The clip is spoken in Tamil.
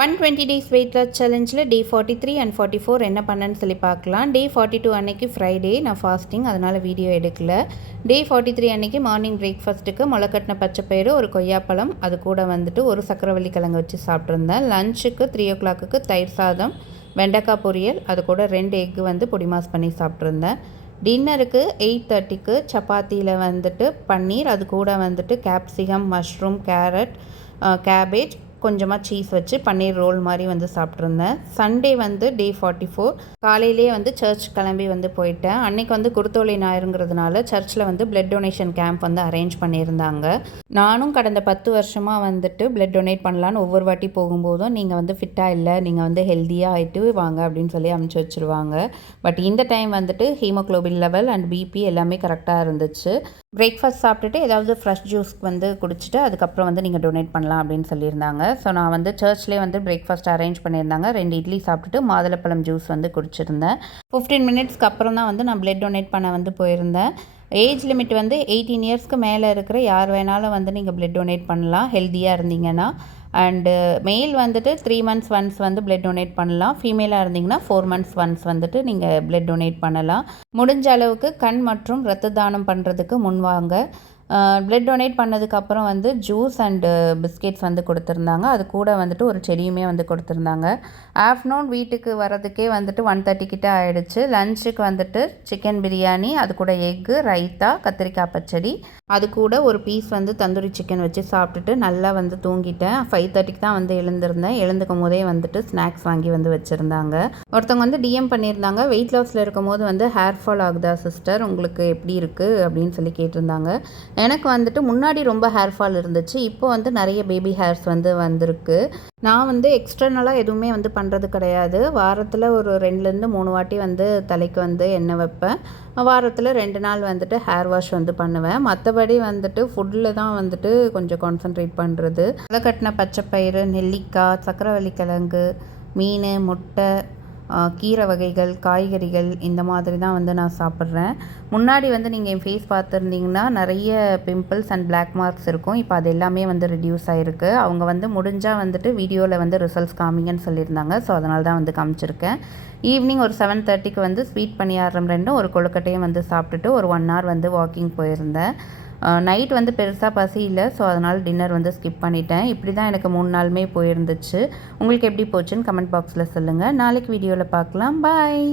120 days weight loss சேலஞ்சில் டே 43 அண்ட் 44 என்ன பண்ணேன்னு சொல்லி பார்க்கலாம். டே 42 அன்னைக்கு ஃப்ரைடே, நான் ஃபாஸ்டிங், அதனால் வீடியோ எடுக்கல. டே 43 அன்னைக்கு மார்னிங் பிரேக்ஃபாஸ்ட்டுக்கு முளைக்கட்டின பச்சைப்பயிறு, ஒரு கொய்யாப்பழம், அது கூட வந்துட்டு ஒரு சக்கரவள்ளி கிழங்கு வச்சு சாப்பிட்ருந்தேன். லஞ்சுக்கு 3 o'clock தயிர் சாதம், வெண்டைக்காய் பொரியல், அது கூட 2 எக்கு வந்து பொடிமாஸ் பண்ணி சாப்பிட்ருந்தேன். டின்னருக்கு 8:30 சப்பாத்தியில் வந்துட்டு பன்னீர், அது கூட வந்துட்டு கேப்சிகம், மஷ்ரூம், கேரட், கேபேஜ், கொஞ்சமாக சீஸ் வச்சு பன்னீர் ரோல் மாதிரி வந்து சாப்பிட்ருந்தேன். சண்டே வந்து டே 44 காலையிலே வந்து சர்ச் கிளம்பி வந்து போயிட்டேன். அன்றைக்கி வந்து குருத்தோலை ஞாயிறுங்கிறதுனால சர்ச்சில் வந்து பிளட் டொனேஷன் கேம்ப் வந்து அரேஞ்ச் பண்ணியிருந்தாங்க. நானும் கடந்த 10 வருஷமாக வந்துட்டு பிளட் டொனேட் பண்ணலான்னு ஒவ்வொரு வாட்டி போகும்போதும் நீங்கள் வந்து ஃபிட்டாக இல்லை, நீங்கள் வந்து ஹெல்த்தியாக ஆகிட்டு வாங்க அப்படின்னு சொல்லி அனுப்பிச்சி வச்சுருவாங்க. பட் இந்த டைம் வந்துட்டு ஹீமோக்ளோபின் லெவல் அண்ட் பிபி எல்லாமே கரெக்டாக இருந்துச்சு. பிரேக்ஃபாஸ்ட் சாப்பிட்டுட்டு ஏதாவது ஃப்ரெஷ் ஜூஸ் வந்து குடிச்சிட்டு அதுக்கப்புறம் வந்து நீங்கள் டொனேட் பண்ணலாம் அப்படின்னு சொல்லியிருந்தாங்க. ஸோ நான் வந்து சர்ச்லேயே வந்து பிரேக்ஃபாஸ்ட் அரேஞ்ச் பண்ணியிருந்தாங்க. 2 இட்லி சாப்பிட்டுட்டு மாதுளப்பழம் ஜூஸ் வந்து குடிச்சிருந்தேன். 15 மினிட்ஸ்க்கு அப்புறம் தான் வந்து நான் பிளட் டொனேட் பண்ண வந்து போயிருந்தேன். ஏஜ் லிமிட் வந்து 18 இயர்ஸ்க்கு மேலே இருக்கிற யார் வேணாலும் வந்து நீங்கள் பிளட் டொனேட் பண்ணலாம் ஹெல்த்தியாக இருந்தீங்கன்னா. அண்டு மெயில் வந்துட்டு 3 months ஒன்ஸ் வந்து பிளட் டொனேட் பண்ணலாம். ஃபீமேலாக இருந்தீங்கன்னா 4 months ஒன்ஸ் வந்துட்டு நீங்கள் பிளட் டொனேட் பண்ணலாம். முடிஞ்ச அளவுக்கு கண் மற்றும் இரத்த தானம் பண்ணுறதுக்கு முன்வாங்க. பிளட் டொனேட் பண்ணதுக்கப்புறம் வந்து ஜூஸ் அண்டு பிஸ்கெட்ஸ் வந்து கொடுத்துருந்தாங்க. அது கூட வந்துட்டு ஒரு செடியுமே வந்து கொடுத்துருந்தாங்க. ஆஃப்டர்நூன் வீட்டுக்கு வரதுக்கே வந்துட்டு 1:30 கிட்ட ஆகிடுச்சு. லஞ்சுக்கு வந்துட்டு சிக்கன் பிரியாணி, அது கூட எக்கு, ரைத்தா, கத்திரிக்காய் பச்சடி, அது கூட ஒரு பீஸ் வந்து தந்தூரி சிக்கன் வச்சு சாப்பிட்டுட்டு நல்லா வந்து தூங்கிட்டேன். 5:30 தான் வந்து எழுந்திருந்தேன். எழுந்துக்கும் போதே வந்துட்டு ஸ்நாக்ஸ் வாங்கி வந்து வச்சுருந்தாங்க. ஒருத்தவங்க வந்து டிஎம் பண்ணியிருந்தாங்க, வெயிட் லாஸில் இருக்கும் போது வந்து ஹேர் ஃபால் ஆகுதா சிஸ்டர், உங்களுக்கு எப்படி இருக்குது அப்படின்னு சொல்லி கேட்டிருந்தாங்க. எனக்கு வந்துட்டு முன்னாடி ரொம்ப ஹேர் ஃபால் இருந்துச்சு, இப்போ வந்து நிறைய பேபி ஹேர்ஸ் வந்து வந்திருக்கு. நான் வந்து எக்ஸ்டர்னலாக எதுவுமே வந்து பண்ணுறது கிடையாது. வாரத்தில் ஒரு 2லேருந்து 3 வாட்டி வந்து தலைக்கு வந்து எண்ணெய் வைப்பேன். வாரத்தில் 2 நாள் வந்துட்டு ஹேர் வாஷ் வந்து பண்ணுவேன். மற்றபடி வந்துட்டு ஃபுட்டில் தான் வந்துட்டு கொஞ்சம் கான்சன்ட்ரேட் பண்ணுறது. முளைக்கட்டின பச்சைப்பயிறு, நெல்லிக்காய், சக்கரவள்ளி கிழங்கு, மீன், முட்டை, கீரை வகைகள், காய்கறிகள், இந்த மாதிரி தான் வந்து நான் சாப்பிட்றேன். முன்னாடி வந்து நீங்கள் என் ஃபேஸ் பார்த்துருந்தீங்கன்னா நிறைய பிம்பிள்ஸ் அண்ட் பிளாக் மார்க்ஸ் இருக்கும். இப்போ அது எல்லாமே வந்து ரிடியூஸ் ஆகிருக்கு. அவங்க வந்து முடிஞ்சால் வந்துட்டு வீடியோவில் வந்து ரிசல்ட்ஸ் காமிங்கன்னு சொல்லியிருந்தாங்க. ஸோ அதனால தான் வந்து காமிச்சிருக்கேன். ஈவினிங் ஒரு 7:30 வந்து ஸ்வீட் பணியாரம் 2, ஒரு கொழுக்கட்டையும் வந்து சாப்பிட்டுட்டு ஒரு 1 hour வந்து வாக்கிங் போயிருந்தேன். நைட் வந்து பெருசாக பசி இல்லை, ஸோ அதனால் டின்னர் வந்து ஸ்கிப் பண்ணிட்டேன். இப்படி தான் எனக்கு 3 நாளுமே போயிருந்துச்சு. உங்களுக்கு எப்படி போச்சுன்னு கமெண்ட் பாக்ஸில் சொல்லுங்கள். நாளைக்கு வீடியோவில் பார்க்கலாம். பாய்.